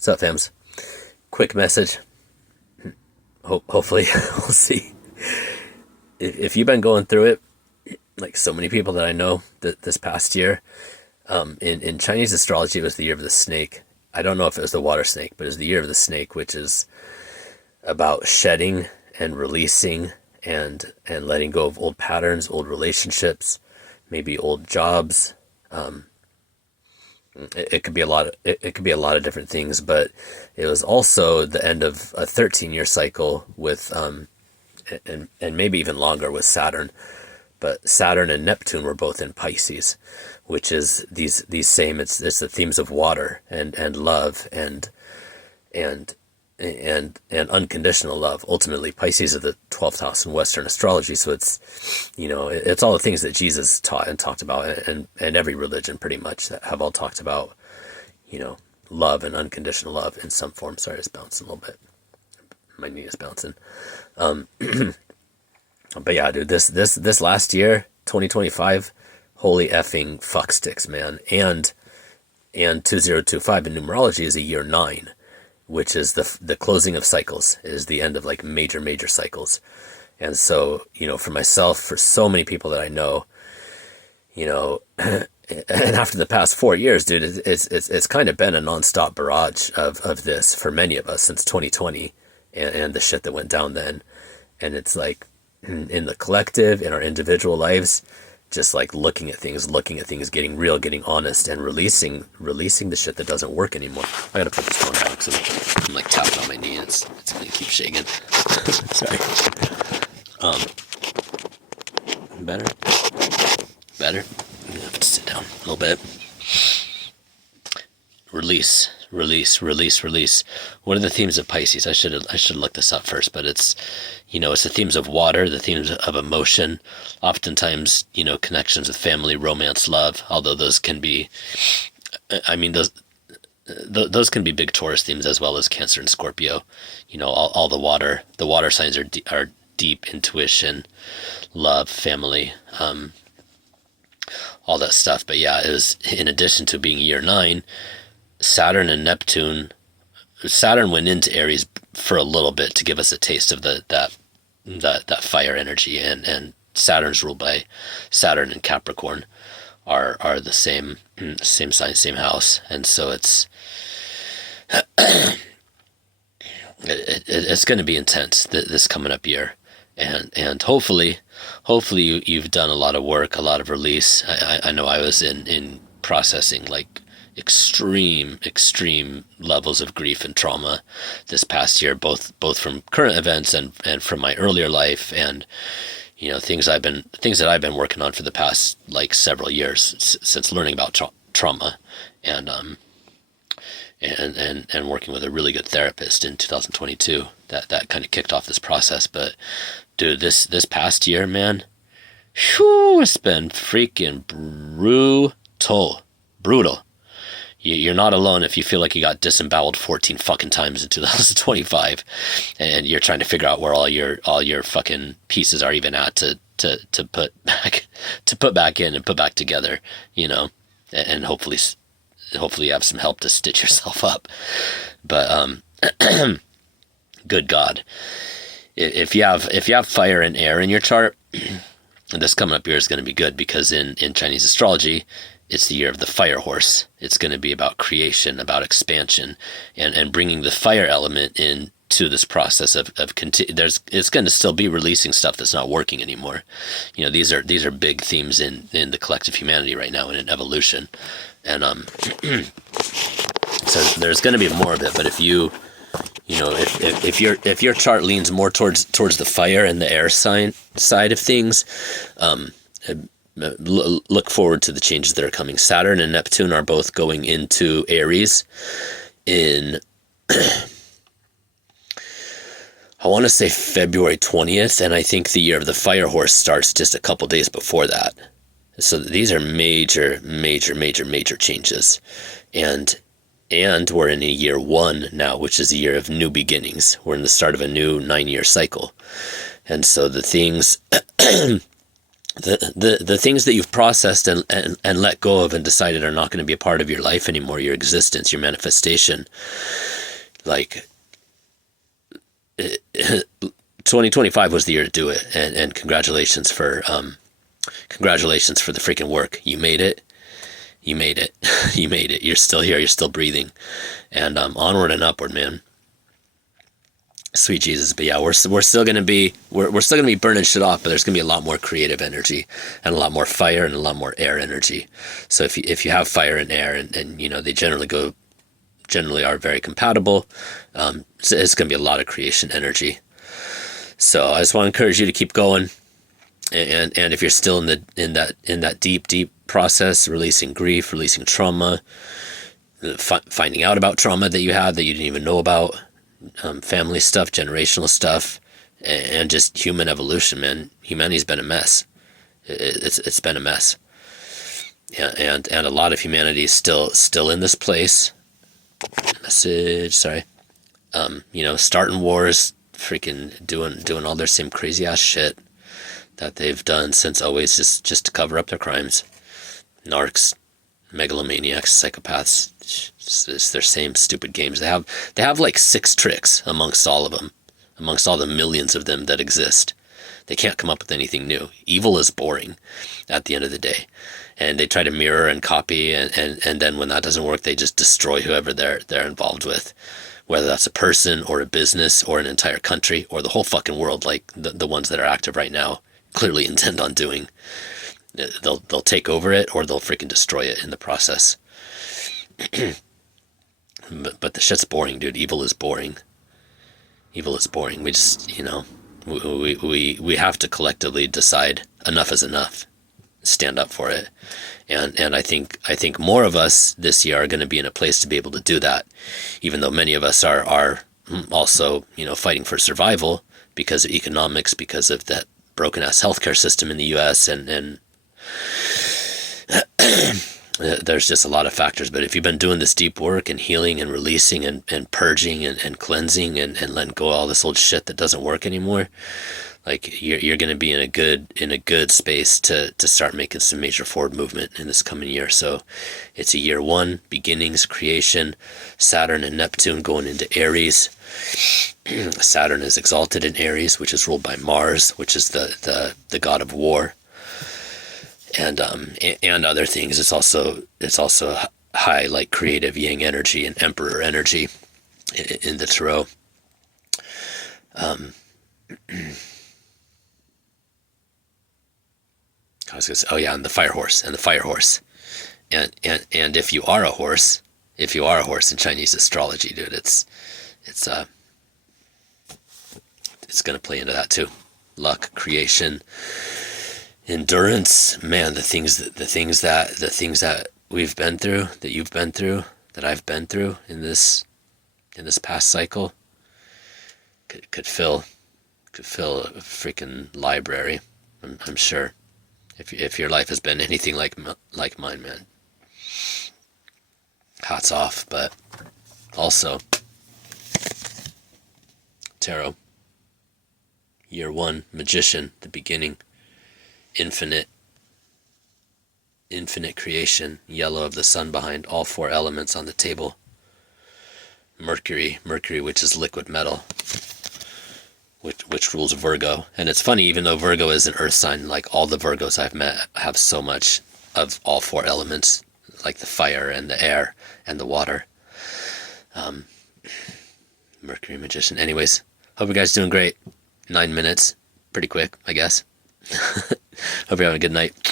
What's up, fams? Quick message. Hopefully, we'll see. If you've been going through it, like so many people that I know this past year, in Chinese astrology, it was the year of the snake. I don't know if it was the water snake, but it was the year of the snake, which is about shedding and releasing and letting go of old patterns, old relationships, maybe old jobs. It could be a lot of it could be a lot of different things, but it was also the end of a 13-year cycle with and maybe even longer with Saturn. But Saturn and Neptune were both in Pisces, which is these same it's the themes of water and love and unconditional love. Ultimately, Pisces is the 12th house in Western astrology, so it's, it's all the things that Jesus taught and talked about, and every religion pretty much that have all talked about, love and unconditional love in some form. Sorry, it's bouncing a little bit. My knee is bouncing. But yeah, dude, this last year, 2025, holy effing fuck sticks, man. And 2025 in numerology is a year 9. Which is the closing of cycles, is the end of like major cycles. And so, for myself, for so many people that I know, and after the past 4 years, dude, it's kind of been a nonstop barrage of this for many of us since 2020 and the shit that went down then. And it's like in the collective, in our individual lives, just like looking at things, getting real, getting honest, and releasing the shit that doesn't work anymore. I gotta put this phone down because I'm like tapping on my knee and it's gonna keep shaking. Sorry. Better? I'm gonna have to sit down a little bit. Release. What are the themes of Pisces? I should look this up first, but it's, it's the themes of water, the themes of emotion, oftentimes, connections with family, romance, love, although those can be, those can be big Taurus themes as well as Cancer and Scorpio. All the water signs are deep intuition, love, family, all that stuff. But yeah, it was, in addition to being year 9, Saturn and Neptune. Saturn went into Aries for a little bit to give us a taste of that fire energy, and Saturn's ruled by Saturn and Capricorn are the same sign, same house, and so it's it's going to be intense this coming up year, and hopefully you've done a lot of work, a lot of release. I know I was in processing like extreme levels of grief and trauma this past year, both from current events and from my earlier life, and things that I've been working on for the past like several years since learning about trauma, and working with a really good therapist in 2022 that kind of kicked off this process. But dude, this past year, man, it's been freaking brutal. You're not alone if you feel like you got disemboweled 14 fucking times in 2025, and you're trying to figure out where all your fucking pieces are even at to put back in and put back together, and hopefully you have some help to stitch yourself up. But good God, if you have fire and air in your chart, this coming up year is going to be good, because in Chinese astrology, it's the year of the fire horse. It's going to be about creation, about expansion, and bringing the fire element into this process of it's going to still be releasing stuff that's not working anymore. These are big themes in the collective humanity right now, and in evolution. And so there's going to be more of it. But if if your chart leans more towards the fire and the air sign side of things, look forward to the changes that are coming. Saturn and Neptune are both going into Aries in, I want to say February 20th, and I think the year of the fire horse starts just a couple days before that. So these are major changes, and we're in a year 1 now, which is a year of new beginnings. We're in the start of a new 9-year cycle, and so the things the things that you've processed and let go of and decided are not going to be a part of your life anymore, your existence, your manifestation. Like 2025 was the year to do it, and congratulations for the freaking work. You made it. You made it. You made it. You're still here. You're still breathing, and onward and upward, man. Sweet Jesus. But yeah, we're still gonna be burning shit off, but there's gonna be a lot more creative energy and a lot more fire and a lot more air energy. So if you have fire and air, and you know, they generally are very compatible, it's gonna be a lot of creation energy. So I just want to encourage you to keep going, and if you're still in that deep process, releasing grief, releasing trauma, finding out about trauma that you had that you didn't even know about. Family stuff, generational stuff, and just human evolution, man. Humanity's been a mess. It's been a mess. Yeah, and a lot of humanity is still in this place. Message, sorry. You know, starting wars, freaking doing all their same crazy ass shit that they've done since always, just to cover up their crimes. Narcs, megalomaniacs, psychopaths. It's their same stupid games. They have like 6 tricks amongst all of them, amongst all the millions of them that exist. They can't come up with anything new. Evil is boring at the end of the day, and they try to mirror and copy, and then when that doesn't work, they just destroy whoever they're involved with, whether that's a person or a business or an entire country or the whole fucking world, like the ones that are active right now clearly intend on doing. They'll take over it, or they'll freaking destroy it in the process. But the shit's boring, dude. Evil is boring. Evil is boring. We just, you know, we have to collectively decide enough is enough. Stand up for it. And I think more of us this year are going to be in a place to be able to do that, even though many of us are also, you know, fighting for survival because of economics, because of that broken ass healthcare system in the US, and there's just a lot of factors. But if you've been doing this deep work and healing and releasing and purging and cleansing and letting go of all this old shit that doesn't work anymore, like you're going to be in a good space to start making some major forward movement in this coming year. So it's a year 1, beginnings, creation, Saturn and Neptune going into Aries. Saturn is exalted in Aries, which is ruled by Mars, which is the god of war. And other things. It's also high, like creative yang energy and emperor energy in the tarot. I was gonna say, oh yeah, and the fire horse, and if you are a horse, in Chinese astrology, dude, it's gonna play into that too. Luck, creation, endurance, man. The things that we've been through, that you've been through, that I've been through in this past cycle, could fill a freaking library. I'm sure. If your life has been anything like mine, man, hats off. But also, tarot, year 1, magician, the beginning. Infinite creation, yellow of the sun behind, all 4 elements on the table. Mercury, which is liquid metal, which rules Virgo. And it's funny, even though Virgo is an earth sign, like all the Virgos I've met have so much of all 4 elements, like the fire and the air and the water. Mercury magician. Anyways, hope you guys are doing great. 9 minutes, pretty quick, I guess. Hope you're having a good night.